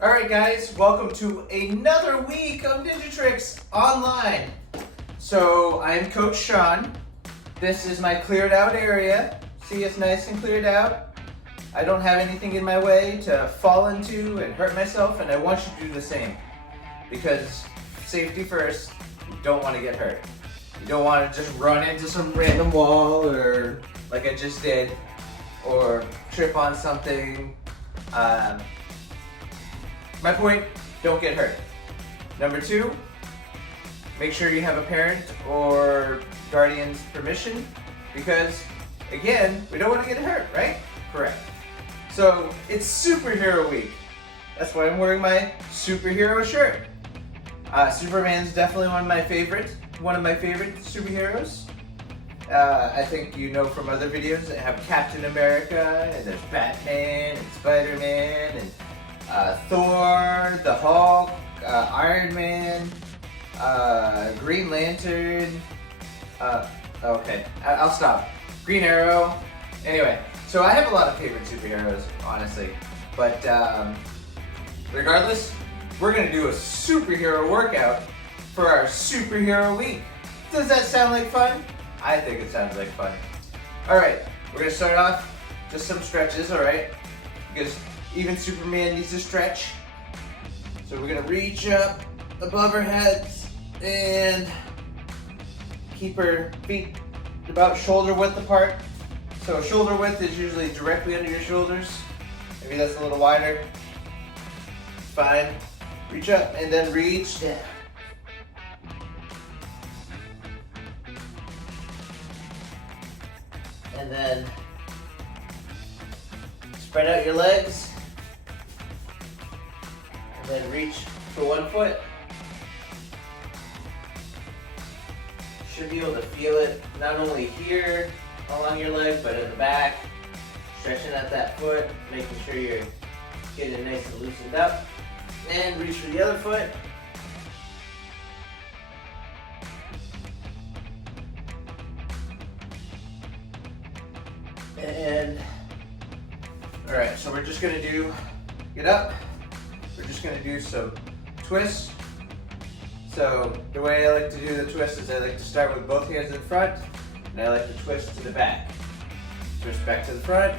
Alright guys, welcome to another week of Ninja Trix online. So I'm Coach Shawn. This is my cleared out area. See, it's nice and cleared out. I don't have anything in my way to fall into and hurt myself, and I want you to do the same. Because safety first, you don't want to get hurt. You don't want to just run into some random wall or like I just did, or trip on something. My point, don't get hurt. Number two, make sure you have a parent or guardian's permission because, again, we don't want to get hurt, right? Correct. So, it's Superhero Week. That's why I'm wearing my superhero shirt. Superman's definitely one of my favorite superheroes. I think you know from other videos that have Captain America, and there's Batman, and Spider-Man, and Thor, the Hulk, Iron Man, Green Lantern, okay, I'll stop. Green Arrow. Anyway, so I have a lot of favorite superheroes, honestly. But regardless, we're going to do a superhero workout for our Superhero Week. Does that sound like fun? I think it sounds like fun. Alright, we're going to start off just some stretches, alright? Because even Superman needs to stretch. So we're going to reach up above our heads and keep our feet about shoulder width apart. So shoulder width is usually directly under your shoulders. Maybe that's a little wider. Fine. Reach up and then reach down. And then spread out your legs. And then reach for one foot. Should be able to feel it not only here along your leg, but in the back. Stretching out that foot, making sure you're getting it nice and loosened up. And reach for the other foot. And, all right, so we're just gonna get up. We're just gonna do some twists. So the way I like to do the twist is I like to start with both hands in front, and I like to twist to the back. Twist back to the front,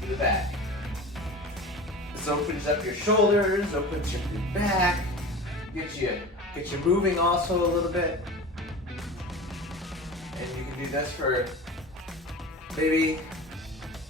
to the back. This opens up your shoulders, opens your back, gets you moving also a little bit. And you can do this for maybe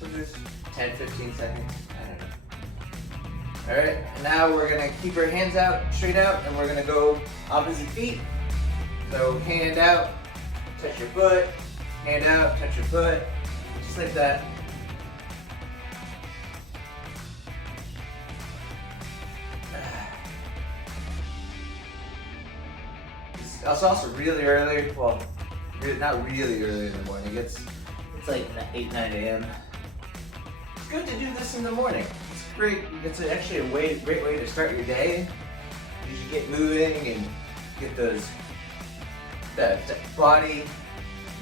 10-15 seconds. I don't know. Alright, and now we're gonna keep our hands out, straight out, and we're gonna go opposite feet. So hand out, touch your foot, hand out, touch your foot, just like that. It's also really early, well, not really early in the morning. It's like 8-9 a.m. It's good to do this in the morning. It's great. It's actually a great way to start your day. You should get moving and get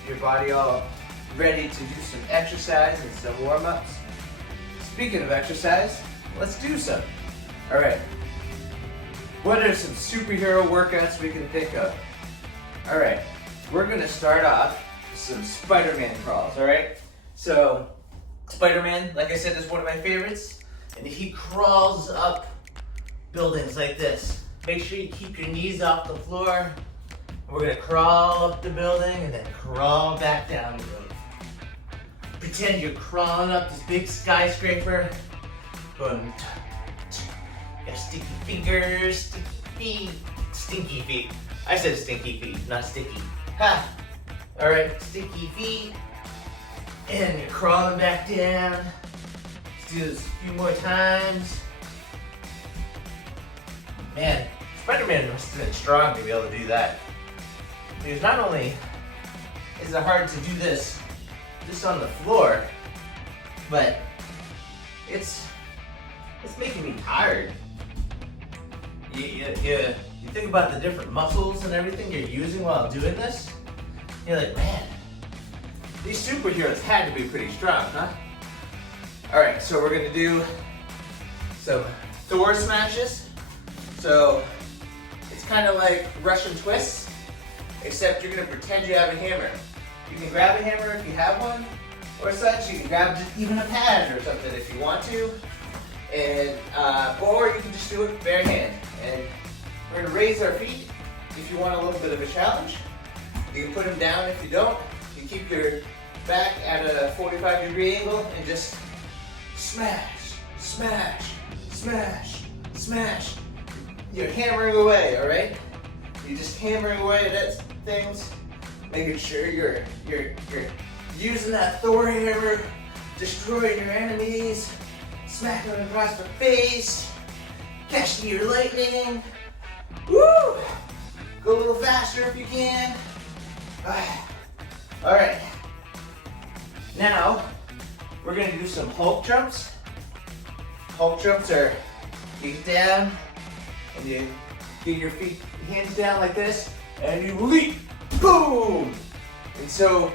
your body all ready to do some exercise and some warm-ups. Speaking of exercise, let's do some. All right. What are some superhero workouts we can think of? All right, we're gonna start off with some Spider-Man crawls, all right? So, Spider-Man, like I said, is one of my favorites, and he crawls up buildings like this. Make sure you keep your knees off the floor. We're gonna crawl up the building and then crawl back down the building. Pretend you're crawling up this big skyscraper. Boom. Got sticky fingers, sticky feet, stinky feet. I said stinky feet, not sticky. Ha! Alright, sticky feet. And you're crawling back down. Let's do this a few more times. Man, Spider-Man must have been strong to be able to do that. Because not only is it hard to do this just on the floor, but it's making me tired. You think about the different muscles and everything you're using while doing this, you're like, man, these superheroes had to be pretty strong, huh? All right, so we're gonna do some Thor smashes. So it's kind of like Russian twists, except you're gonna pretend you have a hammer. You can grab a hammer if you have one, or such. You can grab just even a pad or something if you want to, and or you can just do it bare hand. And we're gonna raise our feet if you want a little bit of a challenge. You can put them down if you don't. You keep your back at a 45-degree angle and just smash, smash, smash, smash. You're hammering away, all right? You're just hammering away at things, making sure you're using that Thor hammer, destroying your enemies, smacking them across the face, catching your lightning. Woo! Go a little faster if you can. All right. Now, we're gonna do some Hulk jumps. Hulk jumps are, you get down, and you get your feet, hands down like this, and you leap, boom! And so,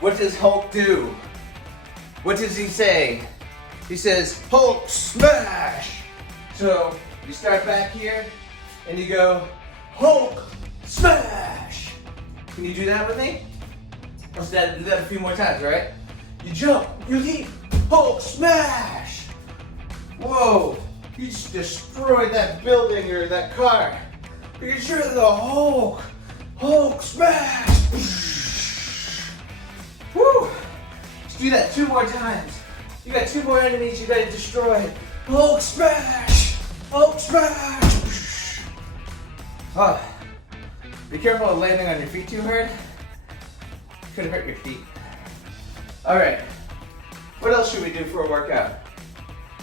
what does Hulk do? What does he say? He says, Hulk smash! So, you start back here, and you go, Hulk smash! Can you do that with me? Let's do that a few more times, all right? You jump, you leap, Hulk smash! Whoa, you just destroyed that building or that car. Because you're the Hulk! Hulk smash! Woo! Let's do that 2 more times. You got 2 more enemies you gotta destroy. Hulk smash! Hulk smash! Oh, be careful of landing on your feet too hard. Could hurt your feet. All right, what else should we do for a workout?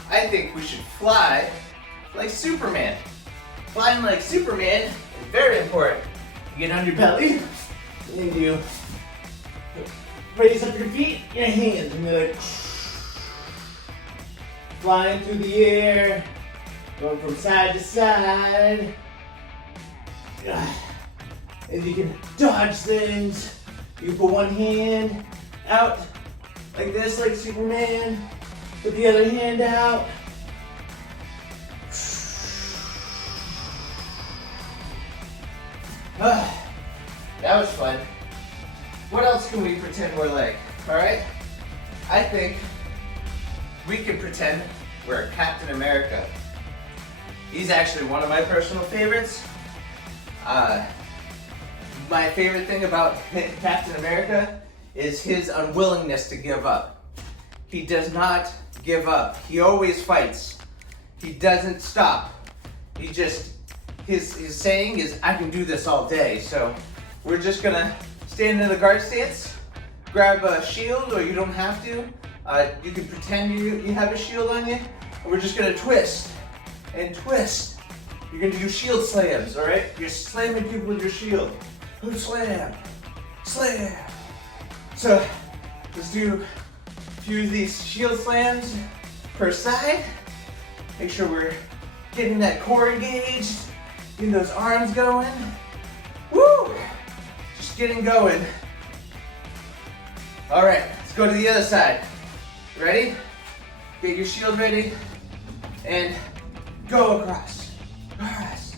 I think we should fly like Superman. Flying like Superman is very important. You get on your belly, and then you raise up your feet, your hands, and you're like flying through the air, going from side to side. And you can dodge things. You put one hand out like this, like Superman. Put the other hand out. That was fun. What else can we pretend we're like? All right? I think we can pretend we're Captain America. He's actually one of my personal favorites. My favorite thing about Captain America is his unwillingness to give up. He does not give up. He always fights. He doesn't stop. He just, his saying is, I can do this all day. So we're just gonna stand in the guard stance, grab a shield, or you don't have to. You can pretend you have a shield on you, and we're just gonna twist and twist. You're gonna do shield slams, all right? You're slamming people with your shield. Slam, slam. So let's do a few of these shield slams per side. Make sure we're getting that core engaged, getting those arms going. Woo! Just getting going. All right, let's go to the other side. Ready? Get your shield ready and go across. Across.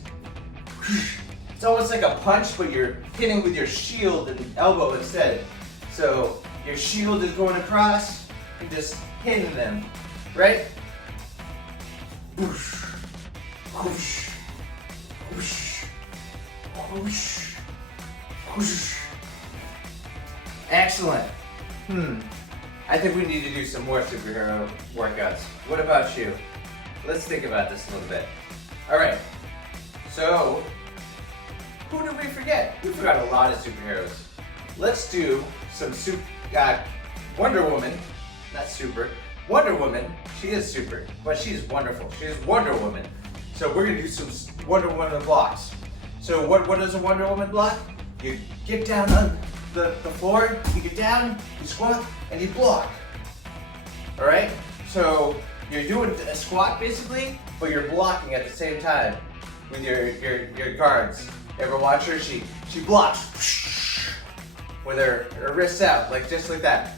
It's almost like a punch, but you're hitting with your shield and elbow instead. So your shield is going across and just hitting them, right? Whoosh, whoosh, whoosh, whoosh, whoosh. Excellent. I think we need to do some more superhero workouts. What about you? Let's think about this a little bit. All right, so who did we forget? We forgot a lot of superheroes. Let's do some Wonder Woman, not super. Wonder Woman, she is super, but she's wonderful. She is Wonder Woman. So we're gonna do some Wonder Woman blocks. So what does a Wonder Woman block? You get down on the floor, you get down, you squat, and you block. All right? So you're doing a squat basically, but you're blocking at the same time with your guards. Ever watch her? She blocks with her wrists out, like just like that.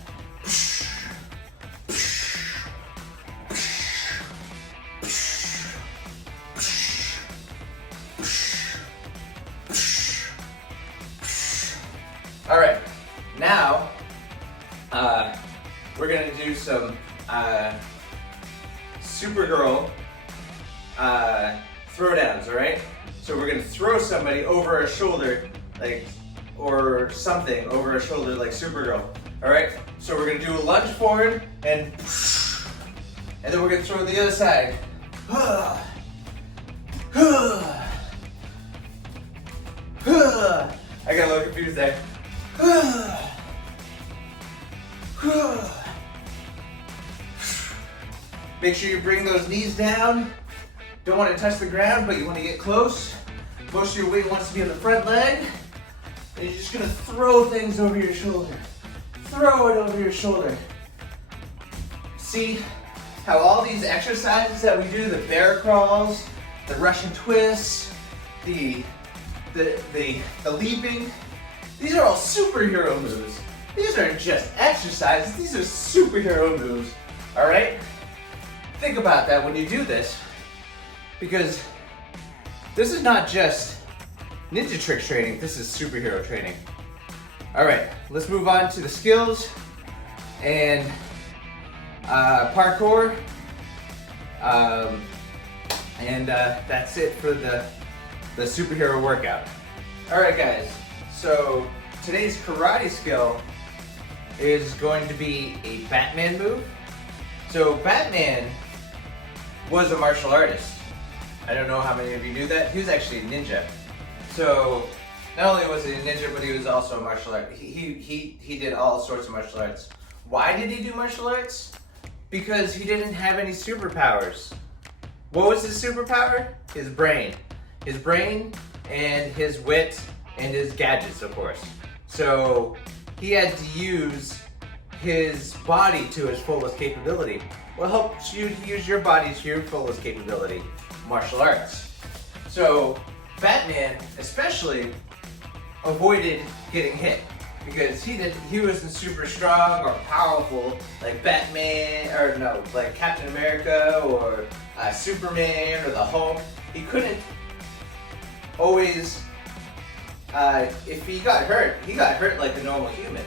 some Supergirl throwdowns, all right? So we're gonna throw somebody over our shoulder, like, or something over our shoulder like Supergirl, all right? So we're gonna do a lunge forward and then we're gonna throw the other side. I got a little confused there. Make sure you bring those knees down. Don't want to touch the ground, but you want to get close. Most of your weight wants to be on the front leg. And you're just gonna throw things over your shoulder. Throw it over your shoulder. See how all these exercises that we do, the bear crawls, the Russian twists, the leaping, these are all superhero moves. These aren't just exercises, these are superhero moves, all right? Think about that when you do this, because this is not just Ninja Trix training, this is superhero training. All right, let's move on to the skills and parkour. That's it for the superhero workout. All right, guys, so today's karate skill is going to be a Batman move. So Batman was a martial artist. I don't know how many of you knew that. He was actually a ninja. So not only was he a ninja, but he was also a martial artist. He did all sorts of martial arts. Why did he do martial arts? Because he didn't have any superpowers. What was his superpower? His brain. His brain and his wit and his gadgets, of course. So he had to use his body to his fullest capability. What helps you to use your body to your fullest capability? Martial arts. So Batman especially avoided getting hit because he wasn't super strong or powerful like Batman, or no, like Captain America or Superman or the Hulk. He couldn't always, if he got hurt like a normal human.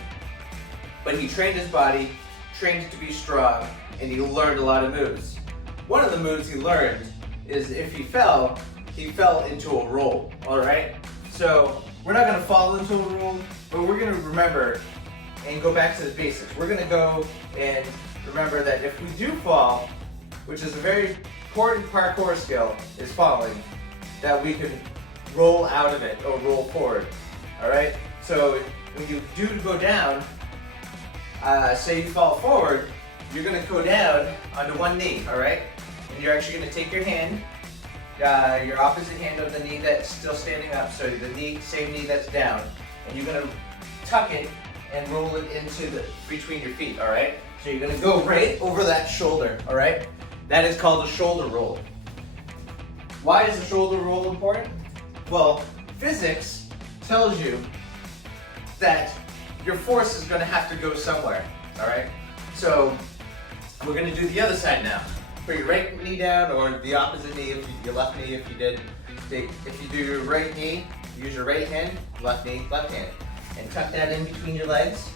But he trained his body, trained it to be strong, and he learned a lot of moves. One of the moves he learned is if he fell into a roll, all right? So we're not gonna fall into a roll, but we're gonna remember and go back to the basics. We're gonna go and remember that if we do fall, which is a very important parkour skill, is falling, that we can roll out of it or roll forward, all right? So when you do go down, say you fall forward, you're gonna go down onto one knee, all right? And you're actually gonna take your hand, your opposite hand of the knee that's still standing up, so the same knee that's down, and you're gonna tuck it and roll it into between your feet, all right? So you're gonna go right over that shoulder, all right? That is called a shoulder roll. Why is the shoulder roll important? Well, physics tells you that your force is gonna have to go somewhere, all right? So we're gonna do the other side now. Put your right knee down, or the opposite knee, your left knee if you did. If you do your right knee, use your right hand, left knee, left hand. And tuck that in between your legs.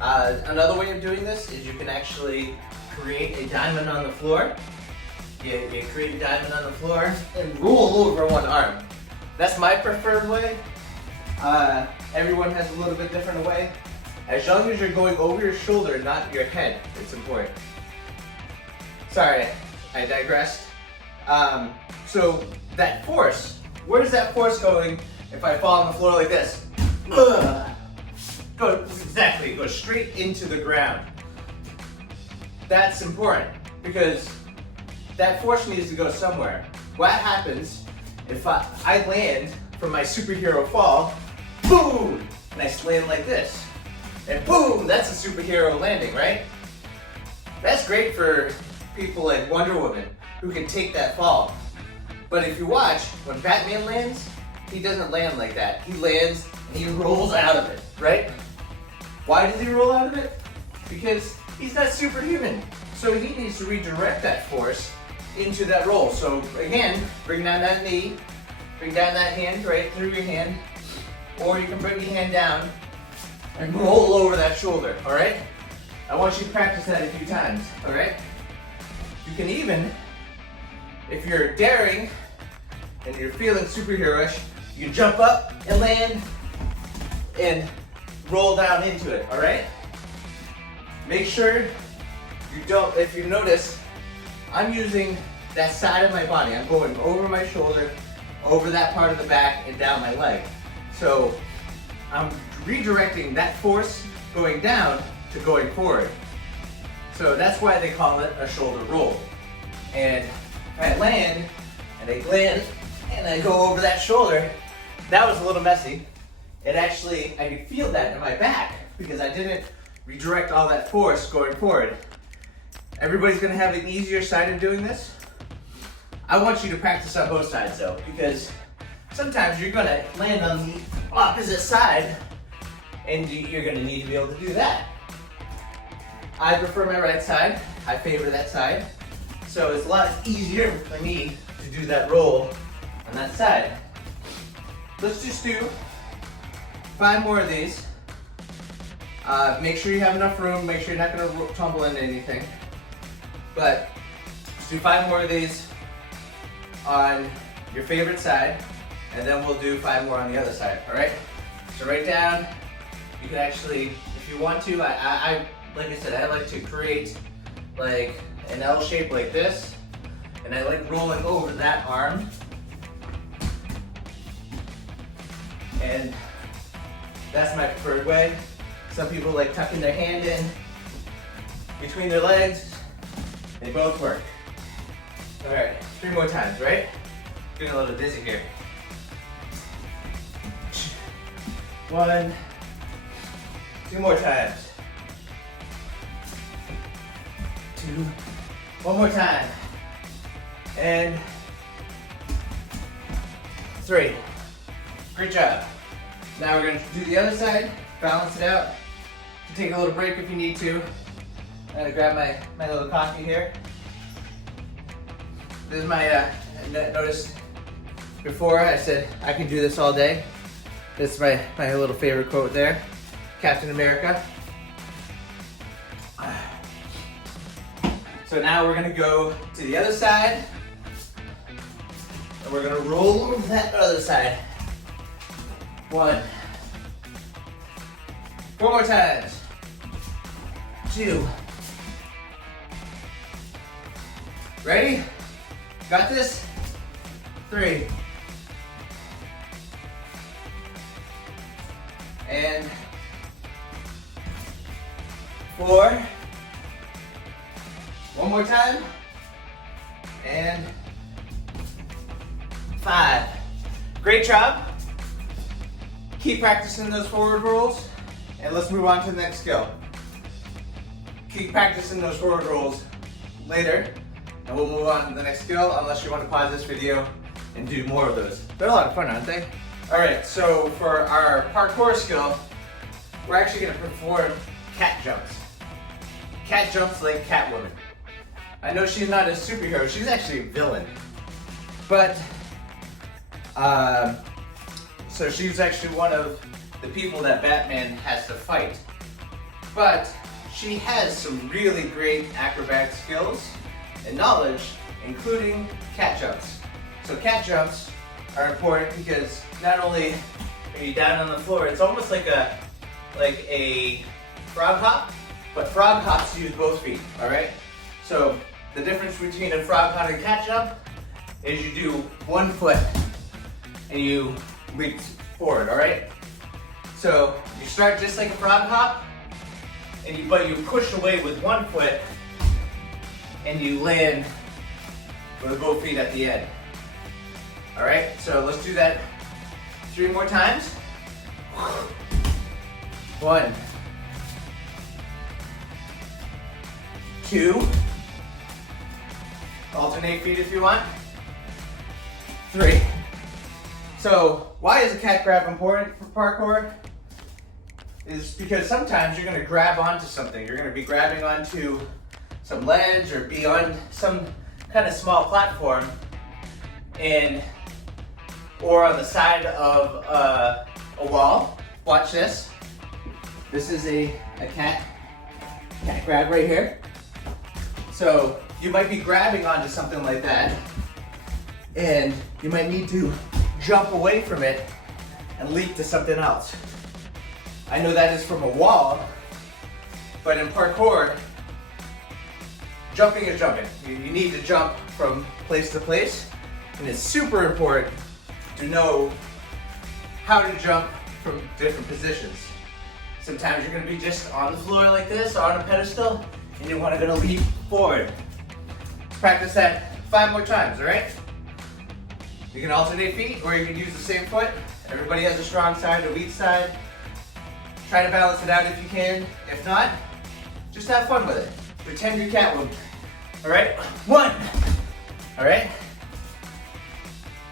Another way of doing this is you can actually create a diamond on the floor. You create a diamond on the floor and roll over one arm. That's my preferred way. Everyone has a little bit different way. As long as you're going over your shoulder, not your head, it's important. Sorry, I digressed. So that force, where's that force going if I fall on the floor like this? Exactly, go straight into the ground. That's important because that force needs to go somewhere. What happens if I land from my superhero fall, boom, and I land like this, and boom, that's a superhero landing, right? That's great for people like Wonder Woman who can take that fall. But if you watch, when Batman lands, he doesn't land like that. He lands and he rolls out of it, right? Why does he roll out of it? Because he's not superhuman. So he needs to redirect that force into that roll. So again, bring down that knee, bring down that hand right through your hand, or you can bring your hand down and roll over that shoulder, all right? I want you to practice that a few times, all right? You can even, if you're daring and you're feeling superhero-ish, you can jump up and land and roll down into it, all right? Make sure you don't, if you notice, I'm using that side of my body. I'm going over my shoulder, over that part of the back, and down my leg. So I'm redirecting that force going down to going forward. So that's why they call it a shoulder roll. And if I land, and I land, and I go over that shoulder, that was a little messy. It actually, I could feel that in my back because I didn't redirect all that force going forward. Everybody's gonna have an easier side of doing this. I want you to practice on both sides though, because sometimes you're gonna land on the opposite side and you're gonna need to be able to do that. I prefer my right side. I favor that side. So it's a lot easier for me to do that roll on that side. Let's just do 5 more of these. Make sure you have enough room. Make sure you're not gonna tumble into anything. But let's do 5 more of these on your favorite side, and then we'll do 5 more on the other side, all right? So write down, you can actually, if you want to, I like I said, I like to create like an L shape like this, and I like rolling over that arm. And that's my preferred way. Some people like tucking their hand in between their legs. They both work. All right, 3 more times, right? Getting a little dizzy here. 1, 2 more times. 2, 1 more time. And 3. Great job. Now we're gonna do the other side, balance it out. You can take a little break if you need to. I'm gonna grab my little coffee here. This is my, noticed before I said I can do this all day. This is my little favorite quote there, Captain America. So now we're gonna go to the other side, and we're gonna roll over that other side. 1. 4 more times. 2. Ready? Got this? 3. And 4. 1 more time. And 5. Great job. Keep practicing those forward rolls, and let's move on to the next skill. Keep practicing those forward rolls later, and we'll move on to the next skill unless you want to pause this video and do more of those. They're a lot of fun, aren't they? All right, so for our parkour skill, we're actually gonna perform cat jumps. Cat jumps like Catwoman. I know she's not a superhero, she's actually a villain. But, so she's actually one of the people that Batman has to fight. But she has some really great acrobatic skills and knowledge, including cat jumps. So cat jumps are important because not only are you down on the floor, it's almost like a frog hop, but frog hops use both feet, all right? So the difference between a frog hop and a cat jump is you do 1 foot and you leap forward, all right? So you start just like a frog hop, but you push away with 1 foot and you land with both feet at the end. All right, so let's do that 3 more times. 1, 2, alternate feet if you want. 3. So why is a cat grab important for parkour? Is because sometimes you're gonna grab onto something. You're gonna be grabbing onto some ledge or be on some kind of small platform, or on the side of a wall. Watch this. This is a cat kind of grab right here. So you might be grabbing onto something like that, and you might need to jump away from it and leap to something else. I know that is from a wall, but in parkour, jumping is jumping. You need to jump from place to place, and it's super important to know how to jump from different positions. Sometimes you're gonna be just on the floor like this, on a pedestal, and you wanna go leap forward. Practice that 5 more times, all right? You can alternate feet, or you can use the same foot. Everybody has a strong side, a weak side. Try to balance it out if you can. If not, just have fun with it. Pretend you're Catwoman. All right? 1. All right?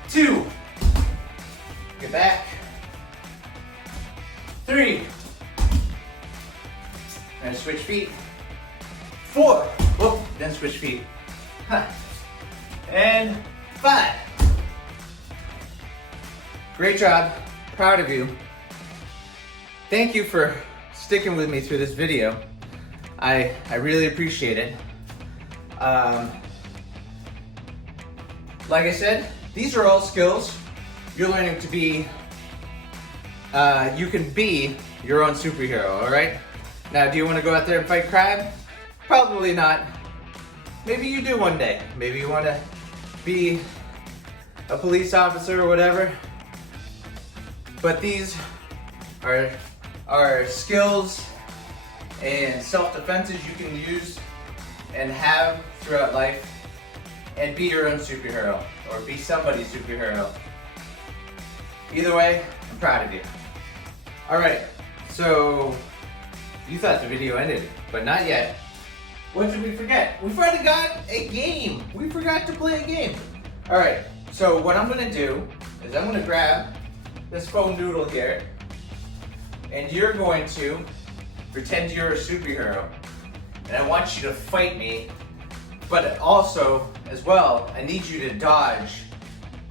2. Get back. 3. And switch feet. 4. Whoop, then switch feet. And 5. Great job. Proud of you. Thank you for sticking with me through this video. I really appreciate it. Like I said, these are all skills you're learning to be, you can be your own superhero, all right? Now, do you want to go out there and fight crime? Probably not. Maybe you do one day. Maybe you want to be a police officer or whatever. But these are skills and self-defenses you can use and have throughout life, and be your own superhero, or be somebody's superhero. Either way, I'm proud of you. Alright, so you thought the video ended, but not yet. What did we forget? We forgot a game. We forgot to play a game. Alright, so what I'm gonna do is I'm gonna grab this foam noodle here, and you're going to pretend you're a superhero. And I want you to fight me, but also, as well, I need you to dodge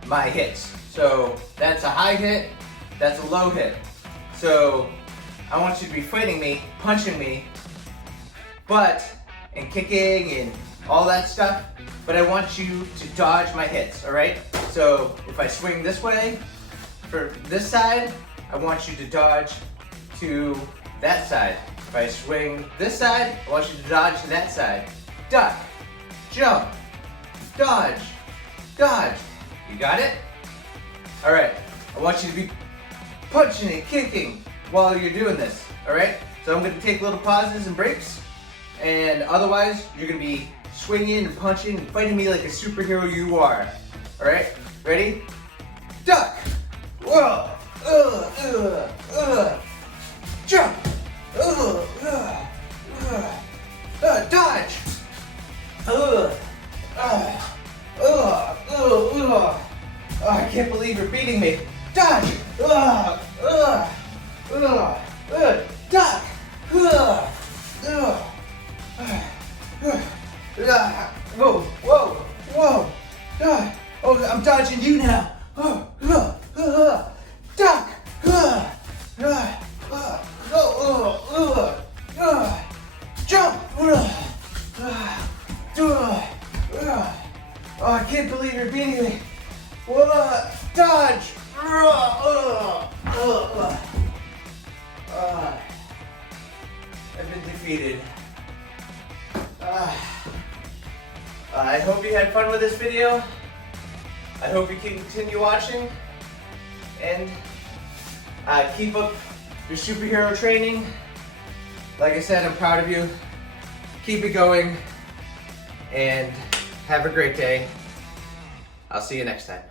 my hits. So that's a high hit, that's a low hit. So I want you to be fighting me, punching me, and kicking and all that stuff, but I want you to dodge my hits, all right? So if I swing this way, for this side, I want you to dodge to that side. If I swing this side, I want you to dodge to that side. Duck, jump, dodge, dodge. You got it? All right, I want you to be punching and kicking while you're doing this, all right? So I'm gonna take little pauses and breaks, and otherwise you're gonna be swinging and punching and fighting me like a superhero you are. All right, ready? Duck, whoa, jump, dodge, I can't believe you're beating me. Dodge, duck, whoa, whoa, whoa, oh, I'm dodging you now. Duck, jump, oh, I can't believe you're beating me. Dodge, I've been defeated. I hope you had fun with this video. I hope you can continue watching, and keep up your superhero training. Like I said, I'm proud of you. Keep it going, and have a great day. I'll see you next time.